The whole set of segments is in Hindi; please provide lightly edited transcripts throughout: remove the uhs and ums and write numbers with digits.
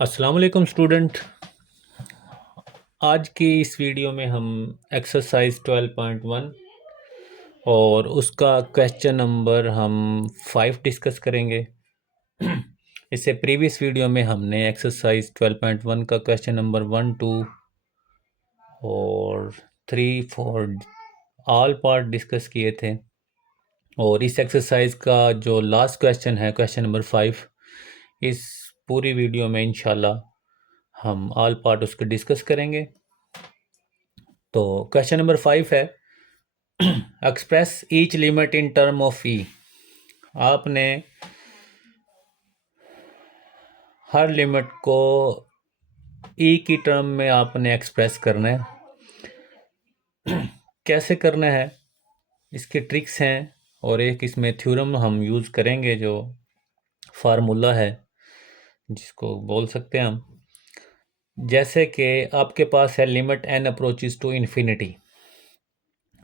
अस्सलाम वालेकुम स्टूडेंट। आज की इस वीडियो में हम एक्सरसाइज 12.1 और उसका क्वेश्चन नंबर हम 5 डिस्कस करेंगे। इससे प्रीवियस वीडियो में हमने एक्सरसाइज 12.1 का क्वेश्चन नंबर 1, 2 और 3, 4 ऑल पार्ट डिस्कस किए थे। और इस एक्सरसाइज का जो लास्ट क्वेश्चन है, क्वेश्चन नंबर 5, इस पूरी वीडियो में इंशाल्लाह हम ऑल पार्ट उसके डिस्कस करेंगे। तो क्वेश्चन नंबर 5 है express each limit in term of e. आपने हर लिमिट को ई की टर्म में आपने एक्सप्रेस करना है। कैसे करना है, इसके ट्रिक्स हैं और एक इसमें थ्योरम हम यूज़ करेंगे जो फार्मूला है जिसको बोल सकते हैं हम। जैसे कि आपके पास है limit N approaches to infinity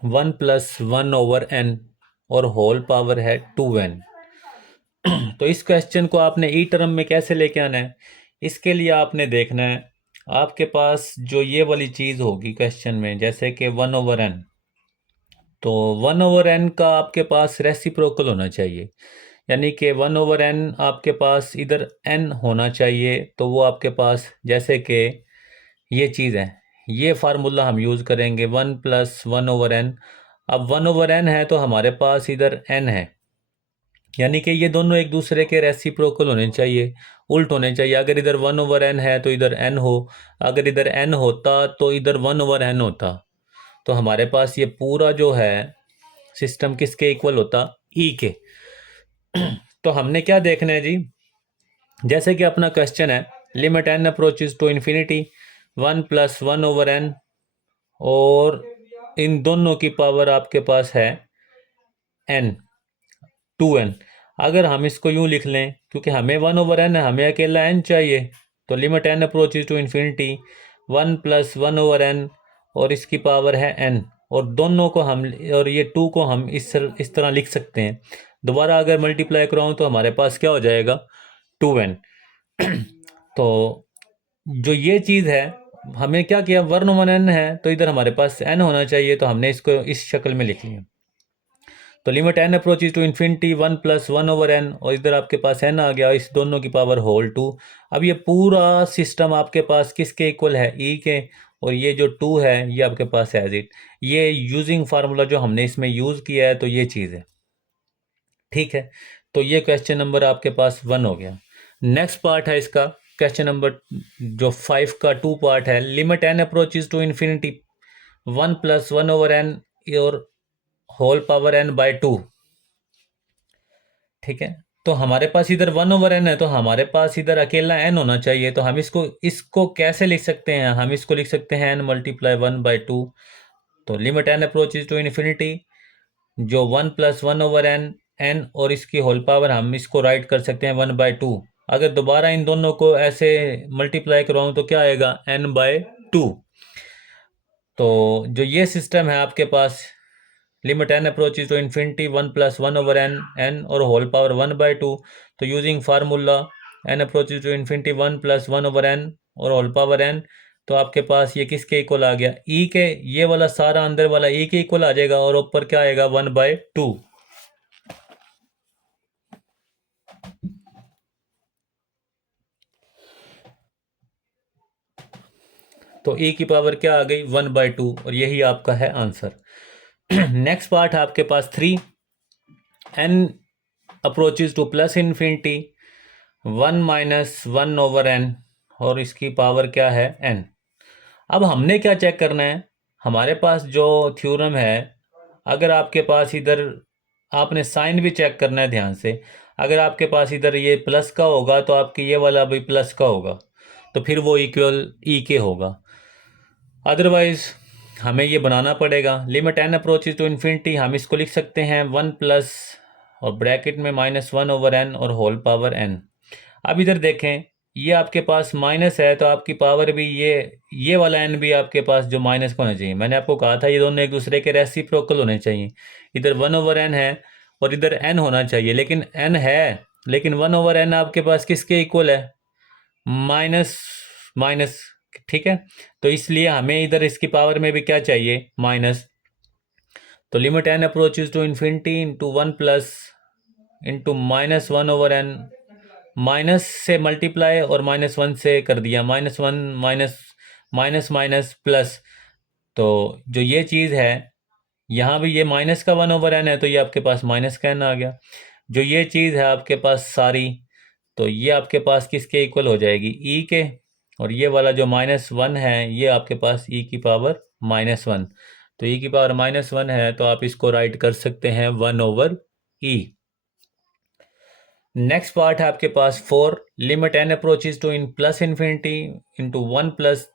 1 + 1/n और होल पावर है 2n। तो इस क्वेश्चन को आपने ई टर्म में कैसे लेके आना है, इसके लिए आपने देखना है आपके पास जो ये वाली चीज़ होगी क्वेश्चन में, जैसे कि 1/n। तो 1/n का आपके पास रेसिप्रोकल होना चाहिए, यानी कि 1/n आपके पास इधर n होना चाहिए। तो वो आपके पास जैसे कि ये चीज़ है, ये फार्मूला हम यूज़ करेंगे 1 + 1/n। अब 1/n है तो हमारे पास इधर n है, यानी कि ये दोनों एक दूसरे के रेसिप्रोकल होने चाहिए, उल्ट होने चाहिए। अगर इधर 1/n है तो इधर n हो, अगर इधर n होता तो इधर 1/n होता। तो हमारे पास ये पूरा जो है सिस्टम किसके इक्वल होता, e के। तो हमने क्या देखना है जी, जैसे कि अपना क्वेश्चन है limit n approaches to infinity 1 + 1/n और इन दोनों की पावर आपके पास है n 2n। अगर हम इसको यूं लिख लें, क्योंकि हमें 1/n है, हमें अकेला n चाहिए, तो limit n approaches to infinity 1 + 1/n और इसकी पावर है n, और दोनों को हम और ये 2 को हम इस तरह लिख सकते हैं। दोबारा अगर मल्टीप्लाई कराऊं तो हमारे पास क्या हो जाएगा, 2n। तो जो ये चीज़ है, हमें क्या किया, 1/n है तो इधर हमारे पास n होना चाहिए, तो हमने इसको इस शक्ल में लिख लिया। तो limit n approaches to infinity 1 + 1/n और इधर आपके पास n आ गया, इस दोनों की पावर होल 2। अब ये पूरा सिस्टम आपके पास किसके इक्वल है, e के, और ये जो 2 है ये आपके पास एज इट, ये यूजिंग फार्मूला जो हमने इसमें यूज़ किया है, तो ये चीज़ है। ठीक है, तो ये क्वेश्चन नंबर आपके पास 1 हो गया। नेक्स्ट पार्ट है इसका, क्वेश्चन नंबर जो 5 का 2 पार्ट है, limit n approaches to infinity 1 + 1/n और होल पावर n/2। ठीक है, तो हमारे पास इधर 1/n है तो हमारे पास इधर अकेला n होना चाहिए। तो हम इसको इसको कैसे लिख सकते हैं, हम इसको लिख सकते हैं n × 1/2। तो limit n approaches to infinity जो 1 + 1/n n और इसकी होल पावर हम इसको राइट कर सकते हैं 1/2। अगर दोबारा इन दोनों को ऐसे मल्टीप्लाई करवाऊँ तो क्या आएगा, n/2। तो जो ये सिस्टम है आपके पास, limit n approaches to infinity 1 + 1/n n और होल पावर 1/2। तो using formula n approaches to infinity 1 + 1/n और होल पावर n, तो आपके पास ये किसके इक्वल आ गया, e के। ये वाला सारा अंदर वाला e के इक्वल आ जाएगा और ऊपर क्या आएगा, 1/2। तो e की पावर क्या आ गई, 1/2, और यही आपका है आंसर। नेक्स्ट पार्ट है आपके पास 3, n approaches to plus infinity 1 - 1/n और इसकी पावर क्या है, n। अब हमने क्या चेक करना है, हमारे पास जो थ्योरम है, अगर आपके पास इधर आपने साइन भी चेक करना है ध्यान से। अगर आपके पास इधर ये प्लस का होगा तो आपके ये वाला भी प्लस का होगा, तो फिर वो इक्वल ई के होगा। अदरवाइज हमें ये बनाना पड़ेगा। Limit n approaches to infinity हम इसको लिख सकते हैं 1 प्लस और ब्रैकेट में -1/n और होल पावर n। अब इधर देखें, ये आपके पास माइनस है तो आपकी पावर भी ये वाला n भी आपके पास जो माइनस का होना चाहिए। मैंने आपको कहा था ये दोनों एक दूसरे के रेसिप्रोकल होने चाहिए। इधर 1/n है और इधर n होना चाहिए, लेकिन n है, लेकिन 1/n आपके पास किसके इक्वल है, माइनस माइनस, ठीक है। तो इसलिए हमें इधर इसकी पावर में भी क्या चाहिए, माइनस। तो limit N approaches to infinity into one plus into minus one over N, minus से मल्टीप्लाई और माइनस वन से कर दिया, minus one minus minus minus plus. तो जो ये चीज़ है, यहाँ भी ये माइनस का वन ओवर एन है, तो ये आपके पास माइनस का एन आ गया। जो ये चीज़ है आपके पास सारी, तो ये आपके पास किसके इक्वल हो जाएगी, ई के। और ये वाला जो माइनस वन है, ये आपके पास ई की पावर माइनस वन। तो ई की पावर माइनस वन है, तो आप इसको राइट कर सकते हैं one over e. Next part है आपके पास four, limit N approaches to in plus infinity into one plus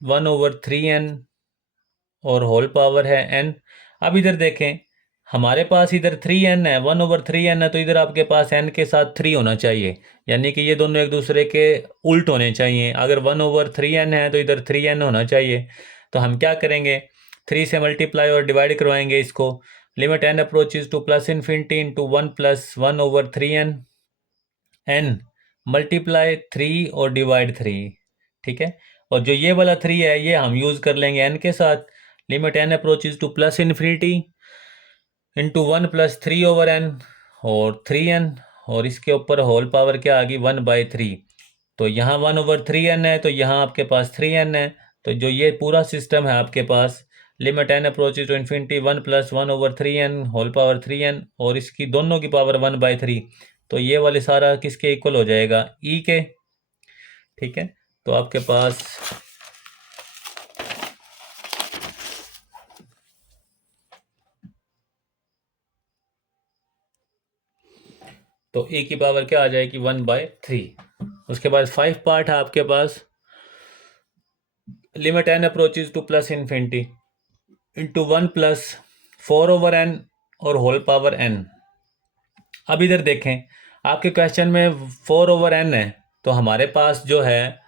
one over three N और होल पावर है एन। अब इधर देखें, हमारे पास इधर थ्री एन है, वन ओवर थ्री एन है, तो इधर आपके पास एन के साथ थ्री होना चाहिए, यानी कि ये दोनों एक दूसरे के उल्ट होने चाहिए। अगर वन ओवर थ्री एन है तो इधर थ्री एन होना चाहिए। तो हम क्या करेंगे, थ्री से मल्टीप्लाई और डिवाइड करवाएंगे इसको। Limit N approaches to plus infinity into one plus one over three N, N multiply three और डिवाइड थ्री, ठीक है। और जो ये वाला थ्री है, ये हम यूज़ कर लेंगे एन के साथ। Limit N approaches to plus infinity into one plus three over N और थ्री एन, और इसके ऊपर होल पावर क्या आ गई, वन बाई थ्री। तो यहाँ वन ओवर थ्री एन है, तो यहाँ आपके पास थ्री एन है। तो जो ये पूरा सिस्टम है आपके पास, limit N approaches to infinity one plus one over three n whole power three N, और इसकी दोनों की पावर वन बाई थ्री। तो ये वाले सारा किसके इक्वल हो जाएगा, ई के, ठीक है। तो आपके पास तो ए की पावर क्या आ जाएगी, वन बाय थ्री। उसके बाद फाइव पार्ट है आपके पास, limit N approaches to plus infinity into one plus four over N और होल पावर एन। अब इधर देखें, आपके क्वेश्चन में फोर ओवर एन है, तो हमारे पास जो है,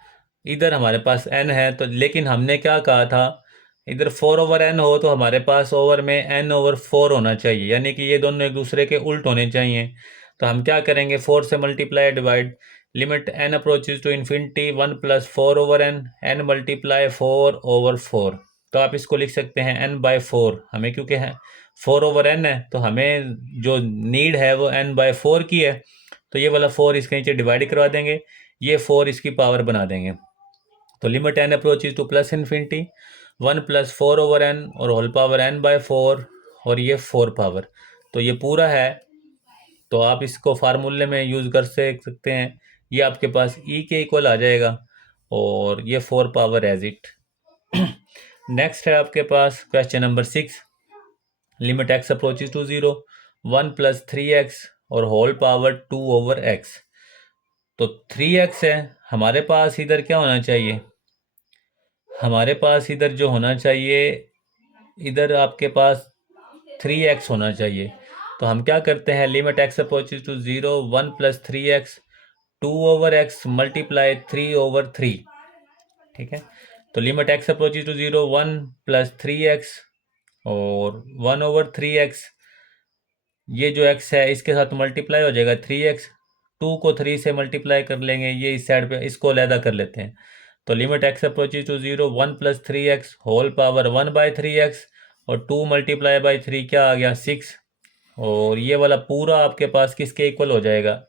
इधर हमारे पास एन है, तो लेकिन हमने क्या कहा था, इधर फोर ओवर एन हो तो हमारे पास ओवर में एन ओवर फोर होना चाहिए, यानी कि ये दोनों एक दूसरे के उल्ट होने चाहिए। तो हम क्या करेंगे, फोर से multiply divide, limit N approaches to infinity one plus four over N, N multiply four over four. तो आप इसको लिख सकते हैं एन बाय फोर, हमें क्योंकि है फोर ओवर एन है, तो हमें जो नीड है वो एन बाय फोर की है। तो ये वाला फोर इसके नीचे डिवाइड करवा देंगे, ये फोर इसकी पावर बना देंगे। तो limit N approaches to plus infinity one plus four over N और whole power n by four, और ये फोर पावर। तो ये पूरा है, तो आप इसको फार्मूले में यूज़ कर सकते हैं। ये आपके पास ई के इक्वल आ जाएगा, और ये four power as it. Next है आपके पास question number six, limit x approaches to zero one plus three x और whole power two over x. तो थ्री एक्स है, हमारे पास इधर क्या होना चाहिए, हमारे पास इधर जो होना चाहिए, इधर आपके पास थ्री एक्स होना चाहिए। तो हम क्या करते हैं, limit x approaches to zero one plus three X two over X multiply three over three, ठीक है। तो limit x approaches to zero one plus three x और वन ओवर थ्री एक्स, ये जो x है इसके साथ मल्टीप्लाई हो जाएगा थ्री एक्स, टू को थ्री से मल्टीप्लाई कर लेंगे, ये इस साइड पे इसको अलहदा कर लेते हैं। तो limit x approaches to zero one plus three X whole power one by three x, और टू मल्टीप्लाई बाई थ्री क्या आ गया, सिक्स। और ये वाला पूरा आपके पास किसके इक्वल हो जाएगा,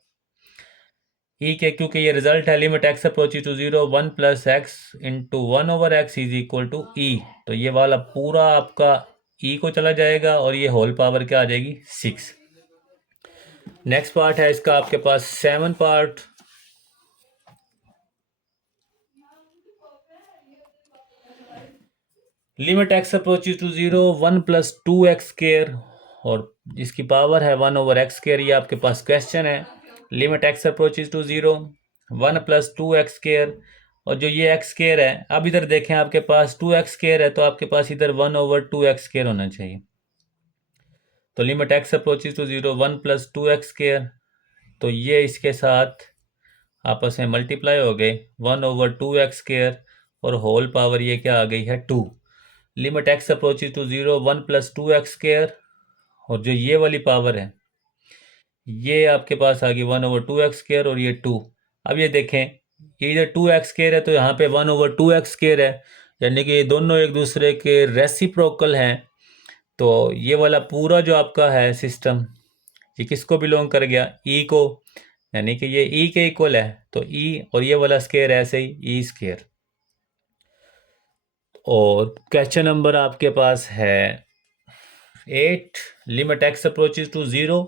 ई के, क्योंकि ये रिजल्ट है limit x approaches to zero one plus x into one over x is equal to e. तो ये वाला पूरा आपका ई को चला जाएगा, और ये होल पावर क्या आ जाएगी, सिक्स। नेक्स्ट पार्ट है इसका आपके पास seven part, limit x approaches to zero one plus two x square और जिसकी पावर है वन ओवर एक्स स्केयर। ये आपके पास क्वेश्चन है, limit x approaches to zero one plus two x square, और जो ये एक्स स्केयर है, अब इधर देखें आपके पास टू एक्स स्केयर है, तो आपके पास इधर one over two x square होना चाहिए। तो limit x approaches to zero one plus two x square, तो ये इसके साथ आपस में मल्टीप्लाई हो गए, one over two x square और होल पावर ये क्या आ गई है, two. Limit x approaches to zero one plus two x square, और जो ये वाली पावर है ये आपके पास आ गई one over two x square और ये टू। अब ये देखें, ये इधर 2x स्केयर है तो यहाँ पे 1/2x स्केयर है, यानी कि ये दोनों एक दूसरे के रेसिप्रोकल हैं। तो ये वाला पूरा जो आपका है सिस्टम, ये किसको बिलोंग कर गया, ई को, यानी कि ये ई के इक्वल है। तो ई और ये वाला स्केयर ऐसे ही ई स्केयर। और क्वेश्चन नंबर आपके पास है 8, लिमिट एक्स अप्रोचेज टू 0,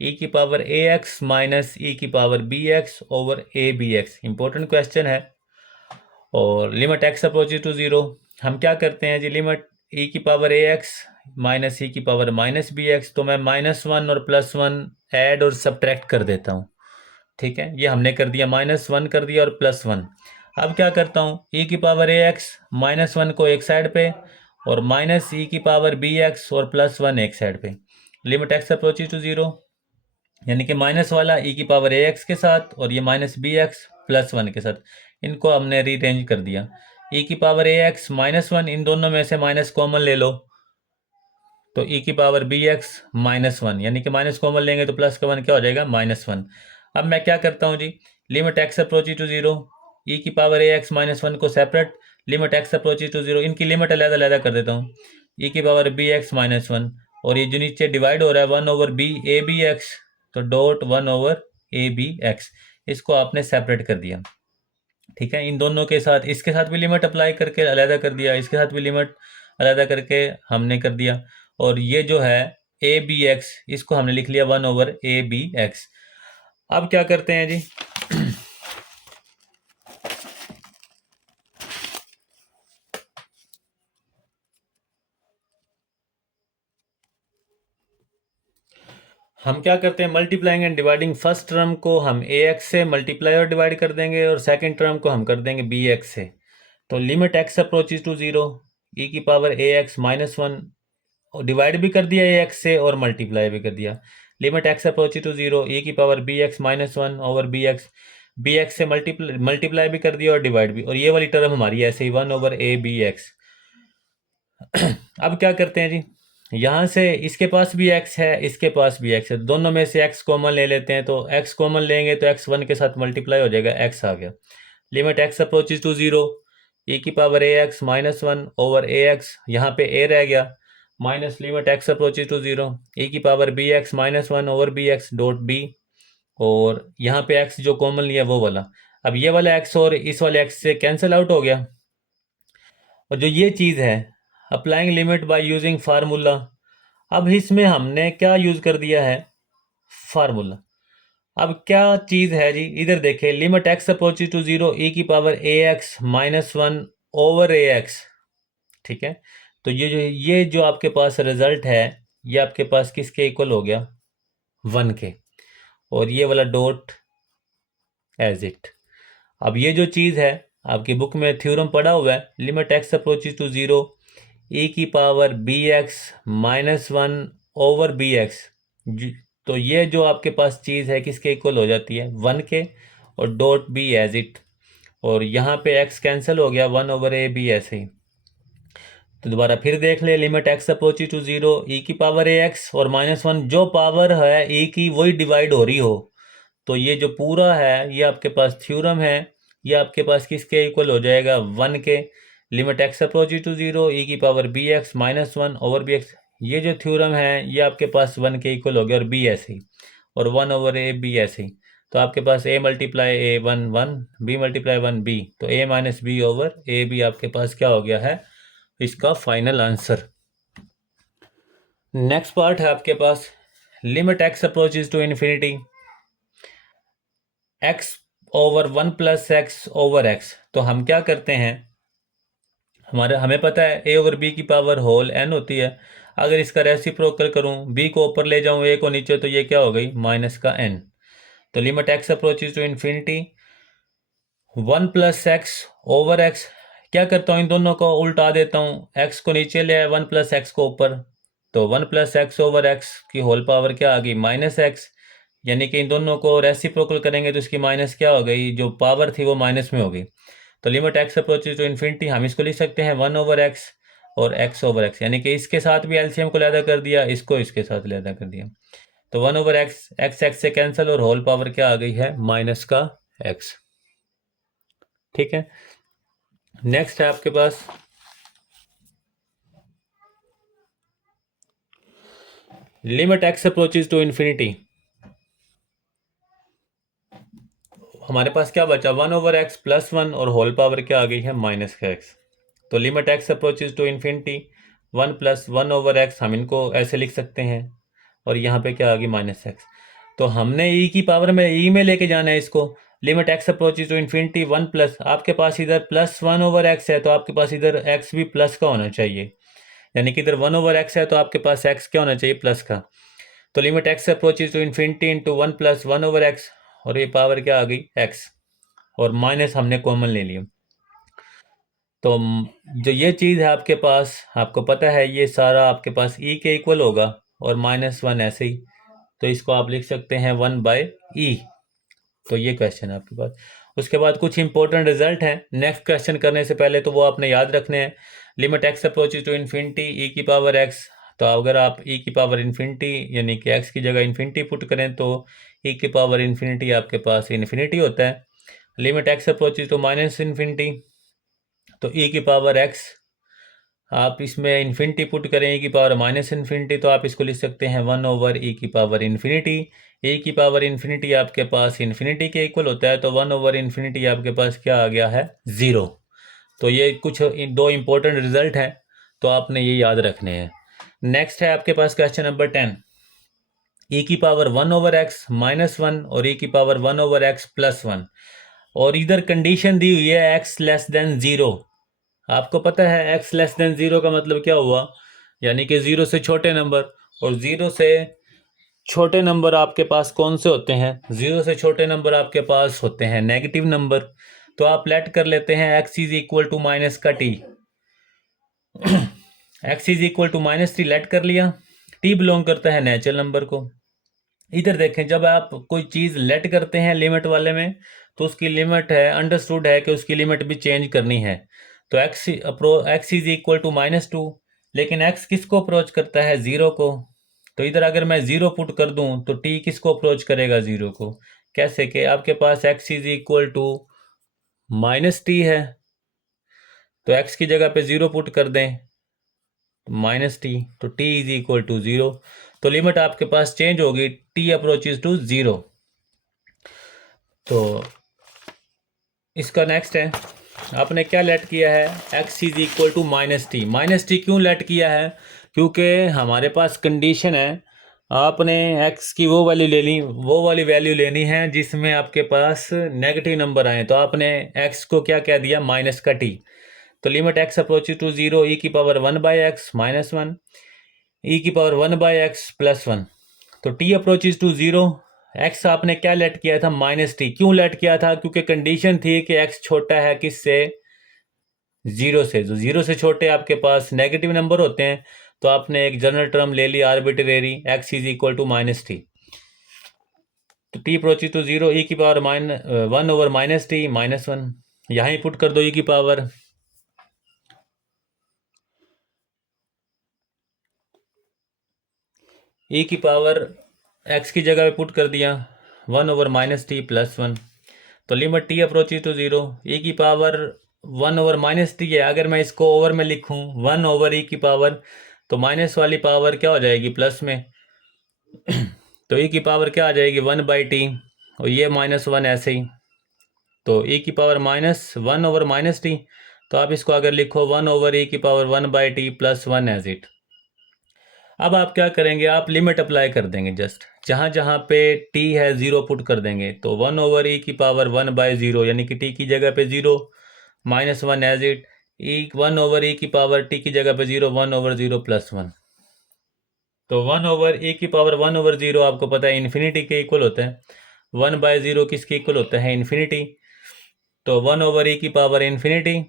ई की पावर ए एक्स माइनस ई की पावर बी एक्स ओवर ए बी एक्स। इंपॉर्टेंट क्वेश्चन है। और लिमिट एक्स अप्रोचेज टू 0, हम क्या करते हैं जी, लिमिट ई की पावर ए एक्स माइनस ई की पावर माइनस बी एक्स, तो मैं -1 और +1 ऐड और सब्ट्रैक्ट कर देता हूँ। ठीक है, ये हमने कर दिया, -1 कर दिया और +1। अब क्या करता हूँ, ई की पावर ए एक्स -1 को एक साइड पे और माइनस ई की पावर बी एक्स और +1 एक साइड पे। लिमिट एक्स अप्रोचेज टू 0, यानी कि माइनस वाला ई की पावर ए एक्स के साथ और ये माइनस बी एक्स +1 के साथ, इनको हमने रीअरेंज कर दिया। ई की पावर ए एक्स -1, इन दोनों में से माइनस कॉमन ले लो, तो ई की पावर बी एक्स -1, यानी कि माइनस कॉमन लेंगे तो प्लस का 1 क्या हो जाएगा, -1। अब मैं क्या करता हूँ जी, लिमिट एक्स अप्रोचेज टू 0, ई की पावर ए एक्स -1 को separate, limit x approaches to 0, इनकी लिमिट अलग-अलग कर देता हूँ। ई की पावर बी एक्स -1 और ये जो नीचे डिवाइड हो रहा है 1/b ए बी एक्स, तो डॉट 1/a b x, इसको आपने सेपरेट कर दिया। ठीक है, इन दोनों के साथ, इसके साथ भी लिमिट अप्लाई करके अलहदा कर दिया, इसके साथ भी लिमिट अलहदा करके हमने कर दिया। और ये जो है ए बी एक्स, इसको हमने लिख लिया 1/a b x। अब क्या करते हैं जी, हम क्या करते हैं, multiplying and dividing. First term को हम ए एक्स से मल्टीप्लाई और डिवाइड कर देंगे और सेकेंड टर्म को हम कर देंगे बी एक्स से। तो लिमिट एक्स अप्रोचेज टू 0, ई की पावर ए एक्स -1, और डिवाइड भी कर दिया ए एक्स से और मल्टीप्लाई भी कर दिया। लिमिट एक्स अप्रोच टू 0, ई की power B x -1 over B X से मल्टीप्लाई भी कर दिया और डिवाइड भी, और ये वाली टर्म हमारी ऐसे ही 1/a b x। अब क्या करते हैं जी, यहाँ से इसके पास भी x है, इसके पास भी x है, दोनों में से x कॉमन ले लेते हैं, तो x कॉमन लेंगे तो x 1 के साथ मल्टीप्लाई हो जाएगा, x आ गया। लिमिट x अप्रोचेज टू 0, ई की power A x -1 over a x, यहाँ पे a रह गया, minus limit x approaches to 0, ई की power B x -1 over B x dot b, और यहाँ पे x जो कॉमन लिया वो वाला। अब ये वाला x और इस वाले x से कैंसिल आउट हो गया। और जो ये चीज़ है, applying limit by using formula, अब इसमें हमने क्या यूज़ कर दिया है, फार्मूला। अब क्या चीज़ है जी, इधर देखें, लिमिट x अप्रोचेज टू 0, ई की power A x -1 over a x. ठीक है, तो ये जो आपके पास रिजल्ट है, ये आपके पास किसके इक्वल हो गया, 1 के, और ये वाला डॉट एज इट। अब ये जो चीज़ है, आपकी बुक में थ्योरम पड़ा हुआ है, लिमिट एक्स अप्रोचेज टू 0, ई की power B x -1 over B x, तो ये जो आपके पास चीज़ है किसके इक्वल हो जाती है, 1 के, और डॉट बी एज इट, और यहाँ पे x कैंसिल हो गया, 1/a b ऐसे ही। तो दोबारा फिर देख ले, लिमिट x अप्रोचेज टू 0, ई की पावर ए एक्स और -1, जो पावर है e की वही डिवाइड हो रही हो, तो ये जो पूरा है ये आपके पास थ्योरम है, ये आपके पास किसके इक्वल हो जाएगा, 1 के। लिमिट x अप्रोचेज टू 0, ई की power B x -1 over B x, ये जो थ्योरम है ये आपके पास 1 के इक्वल हो गया, और b ऐसे ही, और 1/a b ऐसे ही। तो आपके पास a multiply a 1 1, b multiply 1 b, तो a minus b over A b आपके पास क्या हो गया है, इसका फाइनल आंसर। नेक्स्ट पार्ट है आपके पास, limit x approaches to infinity, x over 1 + x over x। तो हम क्या करते हैं, हमें पता है a ओवर b की पावर होल n होती है। अगर इसका रेसिप्रोकल करूं, b को ऊपर ले जाऊं, a को नीचे, तो ये क्या हो गई, माइनस का n। तो limit x approaches to infinity 1 + x over x, क्या करता हूँ, इन दोनों को उल्टा देता हूँ, x को नीचे ले आया, 1 + x को ऊपर, तो 1 + x ओवर x की होल पावर क्या आ गई, -x, यानी कि इन दोनों को रेसिप्रोकल करेंगे तो इसकी माइनस क्या हो गई, जो पावर थी वो माइनस में हो गई। तो limit x approaches to infinity, हम इसको लिख सकते हैं 1/x और x ओवर x, यानी कि इसके साथ भी एलसीएम को लैदा कर दिया, इसको इसके साथ लैदा कर दिया, तो 1/x, x से कैंसिल, और होल पावर क्या आ गई है, माइनस का x। ठीक है। नेक्स्ट है आपके पास limit x approaches to infinity. हमारे पास क्या बचा, 1/x प्लस 1 और होल पावर क्या आ गई है, माइनस का एक्स। तो limit x approaches to infinity 1 plus 1/x, हम इनको ऐसे लिख सकते हैं, और यहाँ पे क्या आ गई, माइनस एक्स। तो हमने ई की पावर में ई में लेके जाना है इसको। Limit x approaches to infinity 1 plus, आपके पास इधर प्लस 1/x है तो आपके पास इधर एक्स भी प्लस का होना चाहिए, यानी कि इधर 1/x है तो आपके पास एक्स क्या होना चाहिए, प्लस का। तो limit x approaches to infinity into 1 plus 1/x, और ये पावर क्या आ गई, एक्स, और माइनस हमने कॉमन ले लिया। तो जो ये चीज़ है आपके पास, आपको पता है ये सारा आपके पास ई के इक्वल होगा, और -1 ऐसे ही, तो इसको आप लिख सकते हैं 1/e। तो ये क्वेश्चन है आपके पास। उसके बाद कुछ इंपॉर्टेंट रिजल्ट हैं नेक्स्ट क्वेश्चन करने से पहले, तो वो आपने याद रखने हैं। Limit x approaches to infinity e की पावर एक्स, तो अगर आप ई की पावर इन्फिनिटी यानी कि एक्स की जगह इन्फिनिटी पुट करें तो ई की पावर इन्फिनिटी आपके पास इन्फिनिटी होता है। Limit x approaches to minus infinity, तो ई की पावर एक्स, आप इसमें इन्फिनिटी पुट करें ई की पावर माइनस इन्फिनिटी, तो आप इसको लिख सकते हैं 1/e की पावर इन्फिनिटी। ए की पावर इन्फिनिटी आपके पास इन्फिनिटी के इक्वल होता है, तो 1/इन्फिनिटी आपके पास क्या आ गया है, 0। तो ये कुछ दो इंपॉर्टेंट रिजल्ट हैं, तो आपने ये याद रखने हैं। नेक्स्ट है आपके पास क्वेश्चन नंबर 10। ई की पावर 1/x -1 और ई की पावर 1/x प्लस 1, और इधर कंडीशन दी हुई है x लेस देन 0। आपको पता है x लेस देन 0 का मतलब क्या हुआ, यानी कि 0 से छोटे नंबर, और 0 से छोटे नंबर आपके पास कौन से होते हैं, 0 से छोटे नंबर आपके पास होते हैं नेगेटिव नंबर। तो आप लेट कर लेते हैं x is equal to minus का t, x is equal to -3 let कर लिया। t बिलोंग करता है नेचुरल नंबर को। इधर देखें, जब आप कोई चीज़ लेट करते हैं लिमिट वाले में, तो उसकी लिमिट है, अंडरस्टूड है कि उसकी लिमिट भी चेंज करनी है। तो x इज इक्वल टू -2, लेकिन x किसको अप्रोच करता है, 0 को। तो इधर अगर मैं 0 पुट कर दूं तो t किसको अप्रोच करेगा, 0 को। कैसे कि आपके पास x is equal to -t है, तो x की जगह पे 0 पुट कर दें, -t, तो t इज इक्वल टू 0। तो लिमिट आपके पास चेंज होगी, t अप्रोचेज टू 0। तो इसका नेक्स्ट है, आपने क्या लेट किया है, x is equal to -t। -t क्यों लेट किया है, क्योंकि हमारे पास कंडीशन है, आपने x की वो वाली ले ली, वो वाली वैल्यू लेनी है जिसमें आपके पास नेगेटिव नंबर आए। तो आपने x को क्या कह दिया, माइनस का t। तो लिमिट x अप्रोचेज टू 0 ई की पावर 1/x -1, ई की पावर 1/x प्लस 1। तो t अप्रोचेज टू 0, x आपने क्या लेट किया था, -t। क्यों लेट किया था, क्योंकि कंडीशन थी कि x छोटा है किससे, 0 से। जो 0 से छोटे आपके पास नेगेटिव नंबर होते हैं, तो आपने एक जनरल टर्म ले ली arbitrary, x is equal to -t। तो t अप्रोचेज टू 0 ई की पावर 1/-t -1, यहाँ ही पुट कर दो ई की पावर, ई की पावर x की जगह पे पुट कर दिया 1/-t प्लस 1। तो लिमिट t अप्रोचेज टू 0, ई की पावर 1/-t है। अगर मैं इसको ओवर में लिखूं 1/e की पावर, तो माइनस वाली पावर क्या हो जाएगी, प्लस में। तो ई की पावर क्या आ जाएगी, 1/t, और ये -1 ऐसे ही। तो ई की पावर -1/-t, तो आप इसको अगर लिखो 1/e की power 1/t plus 1 as it. अब आप क्या करेंगे, आप लिमिट अप्लाई कर देंगे, जस्ट जहाँ जहाँ पे t है 0 पुट कर देंगे। तो 1/e की पावर 1/0, यानी कि t की जगह पे 0, -1 एज इट। 1/e की पावर t की जगह पे 0, 1/0 प्लस 1। तो 1/e की पावर 1/0 आपको पता है इन्फिनिटी के इक्वल होता है, 1/0 किसके इक्वल होता है, इन्फिनिटी। तो 1/e की पावर इन्फिनिटी,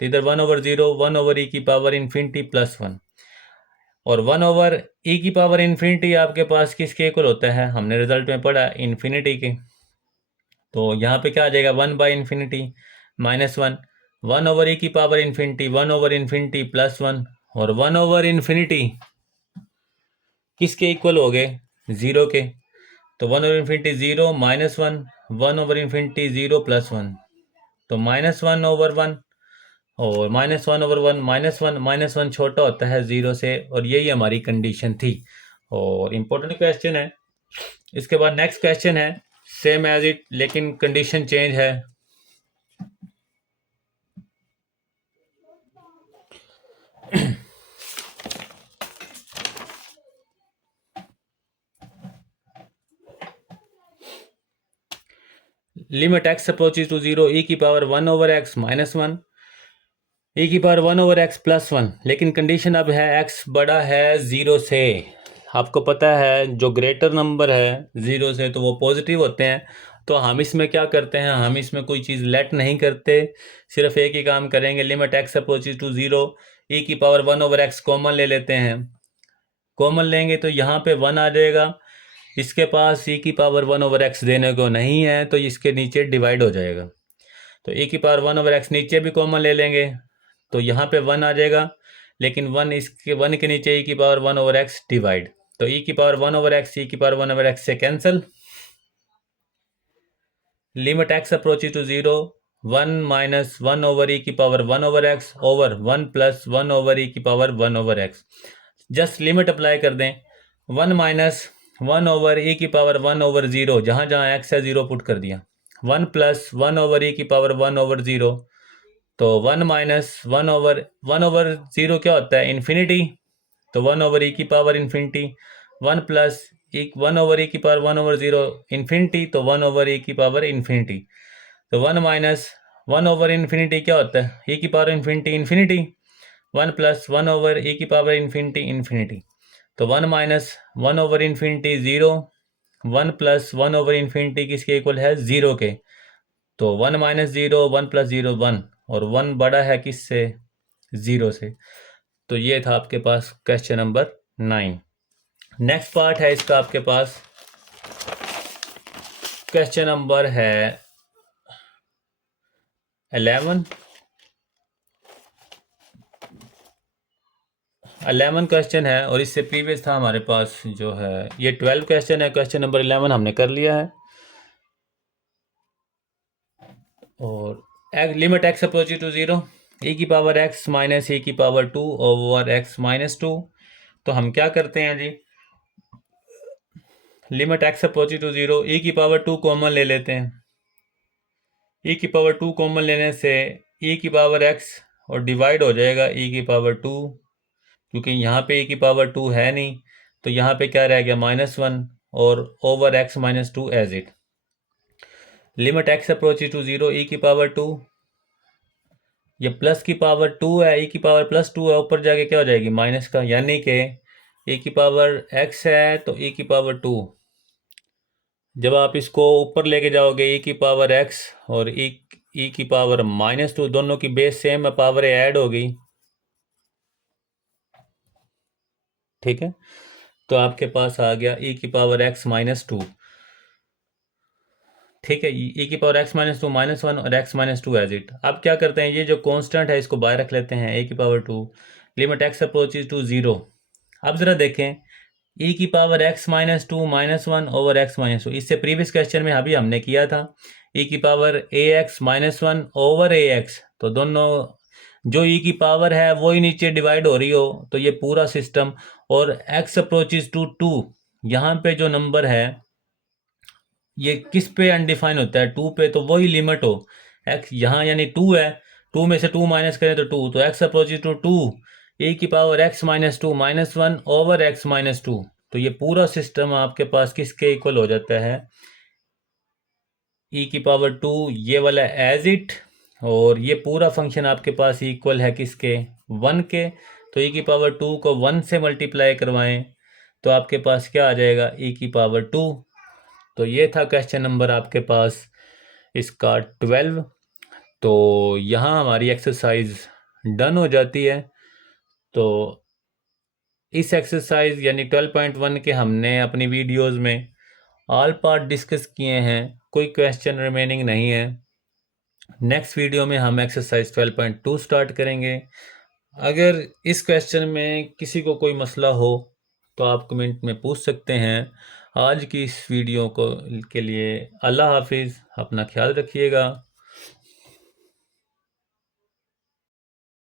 तो इधर 1/0, 1/e की पावर इन्फिनिटी प्लस 1। और 1/e की पावर इन्फिनिटी आपके पास किसके इक्वल होता है, हमने रिजल्ट में पढ़ा इन्फिनिटी के। तो यहाँ पे क्या आ जाएगा, 1/इन्फिनिटी -1, 1/e की पावर इन्फिनिटी, 1/इन्फिनिटी प्लस 1, और 1/इन्फिनिटी किसके इक्वल हो गए, 0 के। तो 1/इन्फिनिटी 0 -1, 1/इन्फिनिटी 0 प्लस 1। तो -1/1 और -1/1 -1 छोटा होता है 0 से, और यही हमारी कंडीशन थी और इम्पोर्टेंट क्वेश्चन है। इसके बाद नेक्स्ट क्वेश्चन है सेम एज इट, लेकिन कंडीशन चेंज है। Limit x approaches to 0 e की पावर 1/x -1 e की पावर 1/x +1, लेकिन कंडीशन अब है x बड़ा है 0 से। आपको पता है जो ग्रेटर नंबर है 0 से तो वो पॉजिटिव होते हैं। तो हम इसमें क्या करते हैं, हम इसमें कोई चीज़ लेट नहीं करते, सिर्फ एक ही काम करेंगे, limit x approaches to 0 e की पावर 1/x कॉमन ले लेते हैं। कॉमन लेंगे तो यहाँ पे 1 आ जाएगा, इसके पास e की पावर 1/x देने को नहीं है तो इसके नीचे डिवाइड हो जाएगा। तो e की पावर 1/x नीचे भी कॉमन ले लेंगे तो यहाँ पे 1 आ जाएगा, लेकिन 1 के नीचे e की पावर 1/x डिवाइड, तो e की पावर 1/x e की पावर 1/x से cancel. Limit x approaches to 0 1 - 1/e की पावर 1/x ओवर 1 + 1/e की power 1/x। Just limit apply कर दें, 1 - 1/e की पावर 1/0, जहाँ जहाँ x है 0 पुट कर दिया, 1 + 1/e की पावर 1/0, तो 1 - 1/0 क्या होता है, इन्फिनिटी, तो 1/e की पावर इन्फिनिटी, 1 + 1/e की पावर 1/0 इन्फिनिटी, तो 1/e की पावर इन्फिनिटी, तो 1 - 1/इन्फिनिटी क्या होता है, e की पावर इन्फिनिटी इन्फिनिटी, 1 + 1/e की पावर इन्फिनिटी इन्फिनिटी, तो 1 - 1/इन्फिनिटी 0, 1 + 1/इन्फिनिटी किसके इक्वल है, 0 के, तो 1 - 0 1 + 0 1, और 1 बड़ा है किससे, 0 से। तो ये था आपके पास क्वेश्चन नंबर 9। नेक्स्ट पार्ट है इसका आपके पास, क्वेश्चन नंबर है 11 क्वेश्चन है, और इससे प्रीवियस था हमारे पास जो है ये 12 क्वेश्चन है, क्वेश्चन नंबर 11 हमने कर लिया है। और limit x approaches to 0 e की पावर x - e की पावर 2 ओवर x - 2, तो हम क्या करते हैं जी, limit x approaches to 0 e की पावर 2 कॉमन ले लेते हैं, e की पावर 2 कॉमन लेने से e की पावर x और डिवाइड हो जाएगा e की पावर 2, क्योंकि यहाँ पे e की पावर 2 है नहीं, तो यहाँ पे क्या रह गया, -1 और over x - 2 as it. Limit x approaches to 0 e की पावर 2, ये प्लस की पावर 2 है, e की पावर +2 है, ऊपर जाके क्या हो जाएगी, माइनस का, यानी कि e की पावर x है तो e की पावर 2, जब आप इसको ऊपर लेके जाओगे e की पावर x और e की पावर -2, दोनों की बेस सेम है, पावर ऐड हो गई, ठीक है, तो आपके पास आ गया e की पावर x -2, ठीक है, e की पावर x -2 -1 और x -2 एज इट। अब क्या करते हैं, ये जो कांस्टेंट है इसको बाहर रख लेते हैं, a की power 2, limit x approaches to 0। अब ज़रा देखें, e की पावर x -2 -1 ओवर x -2, इससे प्रीवियस क्वेश्चन में अभी हमने किया था e की पावर ax -1 ओवर ax, तो दोनों जो e की पावर है वो ही नीचे डिवाइड हो रही हो, तो ये पूरा सिस्टम, और x अप्रोचेज टू 2, यहाँ पे जो नंबर है ये किस पे अनडिफाइन होता है, 2 पे, तो वही लिमिट हो, x यहाँ यानी 2 है, 2 में से 2 माइनस करें तो 2, तो x अप्रोचेज टू 2 e की पावर x -2 -1 ओवर x -2, तो ये पूरा सिस्टम आपके पास किसके इक्वल हो जाता है, e की पावर 2 ये वाला एज इट, और ये पूरा फंक्शन आपके पास इक्वल है किसके, 1 के, तो e की पावर 2 को 1 से मल्टीप्लाई करवाएं तो आपके पास क्या आ जाएगा, e की पावर 2। तो ये था क्वेश्चन नंबर आपके पास इसका 12। तो यहाँ हमारी एक्सरसाइज डन हो जाती है। तो इस एक्सरसाइज यानी 12.1 के हमने अपनी वीडियोस में ऑल पार्ट डिस्कस किए हैं, कोई क्वेश्चन रिमेनिंग नहीं है। नेक्स्ट वीडियो में हम एक्सरसाइज 12.2 स्टार्ट करेंगे। अगर इस क्वेश्चन में किसी को कोई मसला हो तो आप कमेंट में पूछ सकते हैं। आज की इस वीडियो को के लिए अल्लाह हाफिज़, अपना ख्याल रखिएगा।